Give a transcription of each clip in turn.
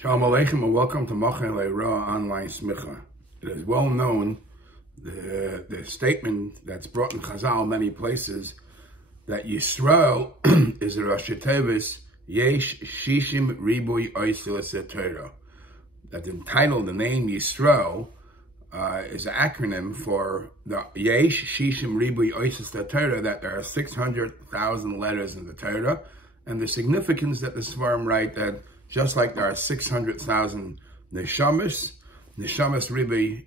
Shalom Aleichem and welcome to Mochen Le'Ra Online Smicha. It is well known, the statement that's brought in Chazal many places, that Yisrael is a Rosh Tevis Yesh Shishim ריבוא Oisilas Torah. That the name Yisrael is an acronym for the Yesh Shishim ריבוא Oisilas Torah, that there are 600,000 letters in the Torah, and the significance that the Svarim write that just like there are 600,000 neshamas ריבוא,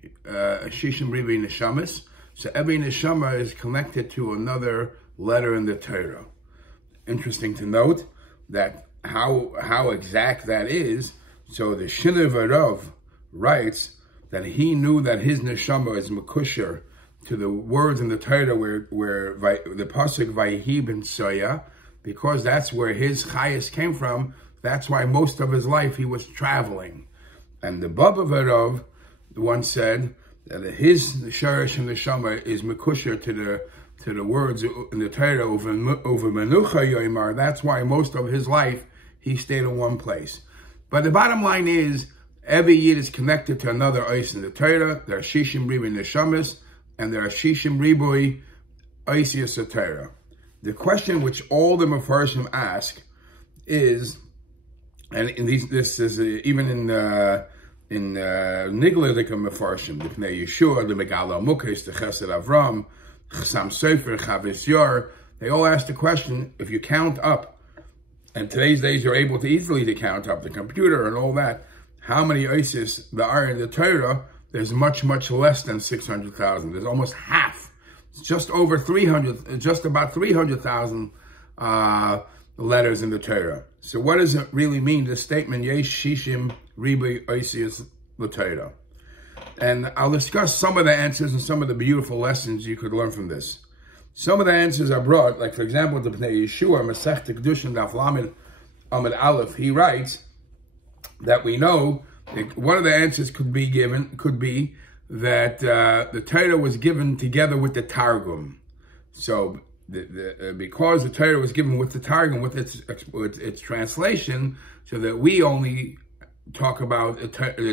shishim ריבוא neshamas, so every neshama is connected to another letter in the Torah. Interesting to note that how exact that is. So the Shiner V'Rav writes that he knew that his neshama is mekusher to the words in the Torah where the pasuk Vayihi ben Soya, because that's where his chayas came from. That's why most of his life he was traveling. And the Baba V'Rav once said that his sharish and the shama is mekusher to the words in the Torah over menucha yoimar. That's why most of his life he stayed in one place. But the bottom line is, every yid is connected to another ois in the Torah. There are shishim ריבוא neshamas, and there are shishim ריבוא oisias Torah. The question which all the Mefarshim ask is, and this is even in Nigla the Mefarshim, the Pnei Yeshua, the Megala Mukhes, the Chesed Avram, Chasam Sofer, Chavis Yor, they all ask the question, if you count up, and today's days you're able to easily to count up the computer and all that, how many oasis there are in the Torah? There's much, much less than 600,000. There's almost half. It's just over 300, just about 300,000 letters in the Torah. So what does it really mean, this statement, Yesh Shishim ריבוא Oisias L'Torah? And I'll discuss some of the answers and some of the beautiful lessons you could learn from this. Some of the answers are brought, like for example, the Pnei Yeshua, Masechta Kedushin Daf Lamed Amud Aleph, he writes that we know that one of the answers could be that the Torah was given together with the Targum. So because the Torah was given with the Targum, with its translation, so that we only talk about the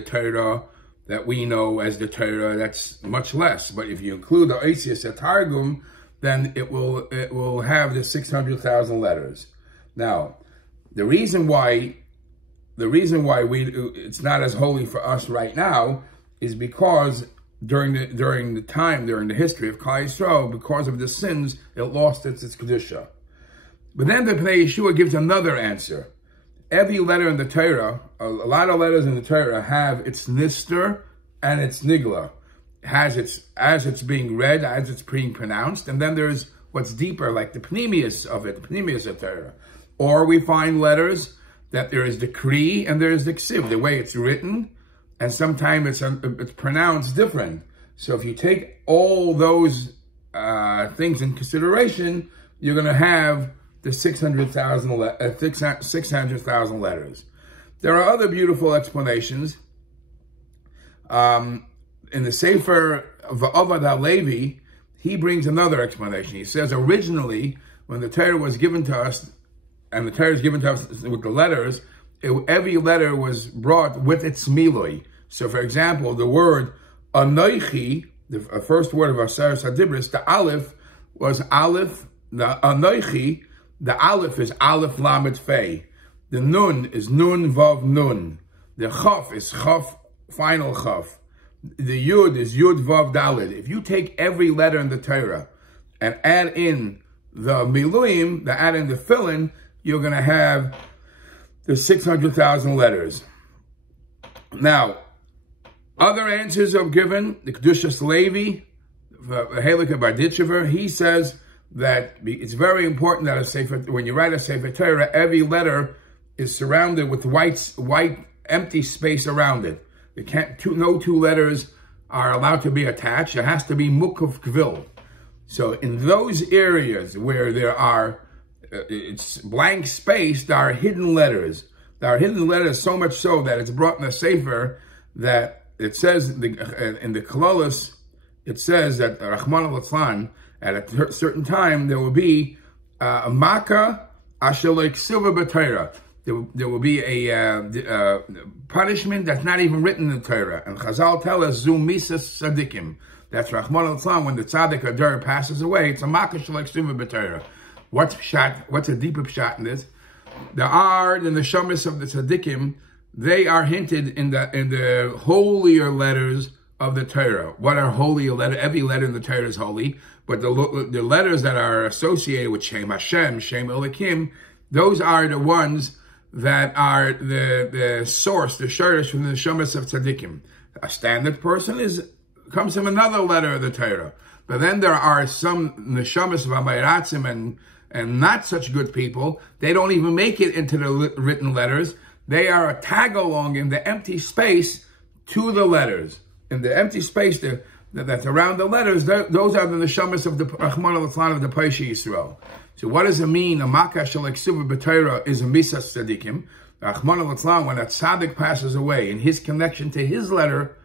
Torah that we know as the Torah, that's much less. But if you include the Oisias Targum, then it will have the 600,000 letters. Now, the reason why it's not as holy for us right now is because during the history of Klal Yisrael, because of the sins, it lost its kedusha. But then the Pnei Yeshua gives another answer. Every letter in the Torah, a lot of letters in the Torah have its nister and its nigla, as it's being read, as it's being pronounced, and then there's what's deeper, like the pnimius of Torah. Or we find letters that there is the kri and there is the ksiv, the way it's written, and sometimes it's pronounced different. So if you take all those things in consideration, you're going to have the 600,000 letters. There are other beautiful explanations. In the Sefer V'Avad HaLevi, he brings another explanation. He says originally, when the Torah was given to us, and the Torah is given to us with the letters, every letter was brought with its miloi. So, for example, the word Anoichi, the first word of Aseres HaDibros, the Aleph was Aleph. The Anoichi, the Aleph is Aleph Lamed Fei. The Nun is Nun Vav Nun. The Chaf is Chaf, final Chaf. The Yud is Yud Vav Daled. If you take every letter in the Torah and add in the Miluim, add in the fill-in, you're going to have the 600,000 letters. Now, other answers are given. The Kedushas Levi, the Halakha Barditchever, he says that it's very important that when you write a Sefer Torah, every letter is surrounded with white empty space around it. No two letters are allowed to be attached. It has to be mukaf kvil. So in those areas where there are it's blank space, there are hidden letters. There are hidden letters, so much so that it's brought in a sefer that it says in the Kalalas, it says that Rahman al-Atzlan, at a certain time, there will be a Makkah asher like silver b'Torah. there will be a punishment that's not even written in the Torah. And Chazal tell us, Zu misas tzadikim. That's Rahman al-Islam, when the tzaddik Adar passes away, it's a makash like Suva b'Torah. What's a deeper pshat in this? The Ard and the Shamas of the tzaddikim, they are hinted in the holier letters of the Torah. What are holier letters? Every letter in the Torah is holy, but the letters that are associated with Shem Hashem, Shem Elokim, those are the ones that are the source, the shirish from the Shamas of tzaddikim. A standard person comes from another letter of the Torah. But then there are some neshamas of Amayratzim and not such good people. They don't even make it into the written letters. They are a tag along in the empty space to the letters. In the empty space that's around the letters, those are the neshamas of the Rahman al-Islam of the Paisha Yisrael. So what does it mean? A makash like Suva b'Torah is a misas tzadikim. Rahman al-Islam, when a tzaddik passes away and his connection to his letter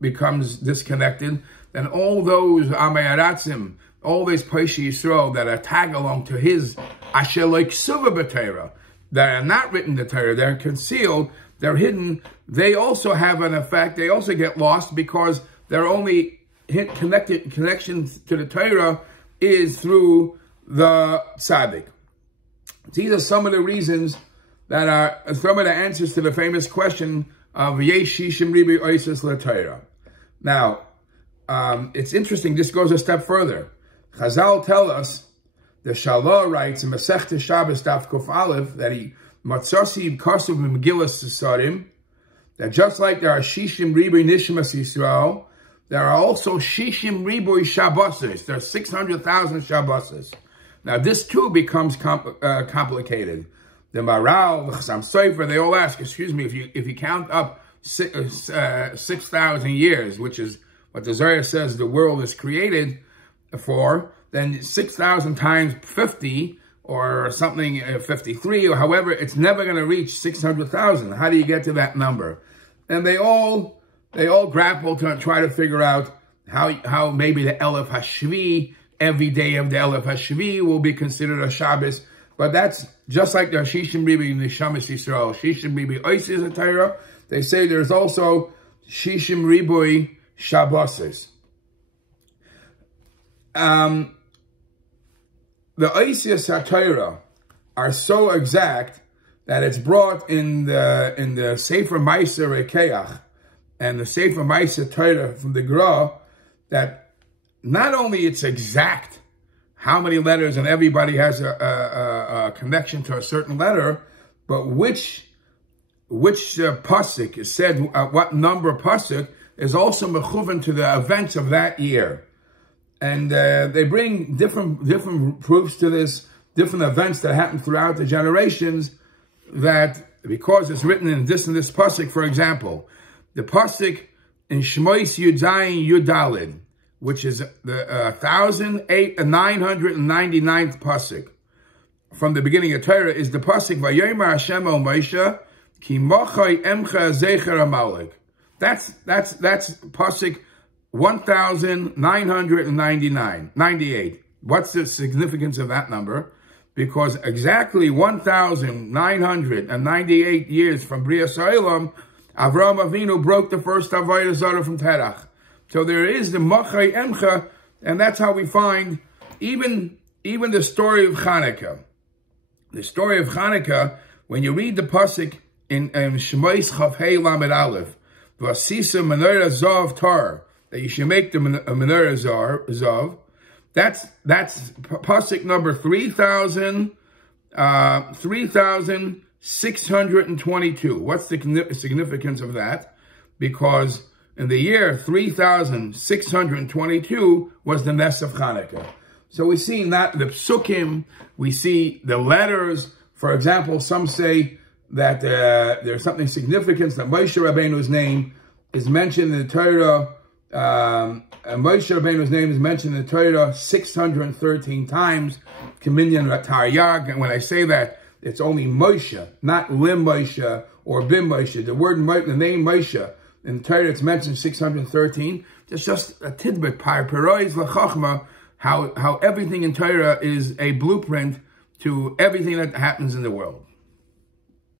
becomes disconnected, then all those Amayaratzim, all these Paisha Yisrael that are tag along to his Asher like Suva b'Torah, that are not written in the Torah, they're concealed, they're hidden, they also have an effect, they also get lost because their only connection to the Torah is through the tzaddik. These are some of the reasons that are some of the answers to the famous question of Yesh Shishim Rebbe Oises LaTorah. Now, it's interesting, this goes a step further. Chazal tell us, the Shalah writes in Masechta Shabbos Daf Kuf Aleph, that Matzasi Kasuv Megillas Sesarim, that just like there are Shishim Rebbe Nishmas Yisrael, there are also Shishim Rebbe Shabboses. There are 600,000 Shabboses. Now, this too becomes complicated. The Maral, the Chassam Sofer, they all ask, excuse me, if you count up 6,000 years, which is what the Zohar says the world is created for, then 6,000 times 50 or something, 53, or however, it's never going to reach 600,000. How do you get to that number? And they all grapple to try to figure out how maybe the Elef Hashvi, every day of the Elef Hashvi will be considered a Shabbos. But that's just like the Shishim Rebbe Neshamas Yisrael, Shishim Rebbe Oises HaTorah. They say there's also Shishim Rebbe Shabboses. The Oises HaTorah are so exact that it's brought in the Sefer Ma'aser Rekeach and the Sefer Ma'aser Torah from the Gra, that not only it's exact how many letters, and everybody has a connection to a certain letter, but which pasuk is said, what number pasuk is also mechuven to the events of that year. And they bring different proofs to this, different events that happen throughout the generations, that because it's written in this and this pasuk, for example, the pasuk in Shmois Yud Zayin Yud Daled, which is the 999th pasuk from the beginning of Torah, is the pasuk Vayomer Hashem El Moshe Ki Mochai Emcha Zecher Amalek. That's pasuk 1998. What's the significance of that number? Because exactly 1,998 years from Bria Sa'olam, Avraham Avinu broke the first Avodah Zarah from Terach. So there is the Machai Emcha, and that's how we find even the story of Chanukah. The story of Chanukah, when you read the pasuk in Shmois Chav Hei Lamed Aleph, Vasisa Menorah Zav Tar, that you should make the Menorah Zav, that's pasuk number 3,622. What's the significance of that? Because in the year 3,622 was the Nes of Chanukah. So we see not the psukim, we see the letters. For example, some say that there's something significant that Moshe Rabbeinu's name is mentioned in the Torah. Moshe Rabbeinu's name is mentioned in the Torah 613 times. Kaminyan Taryag. And when I say that, it's only Moshe, not Lim Moshe or Bim Moshe. The name Moshe in the Torah, it's mentioned 613. It's just a tidbit, Piroiz L'Chachma, how everything in Torah is a blueprint to everything that happens in the world.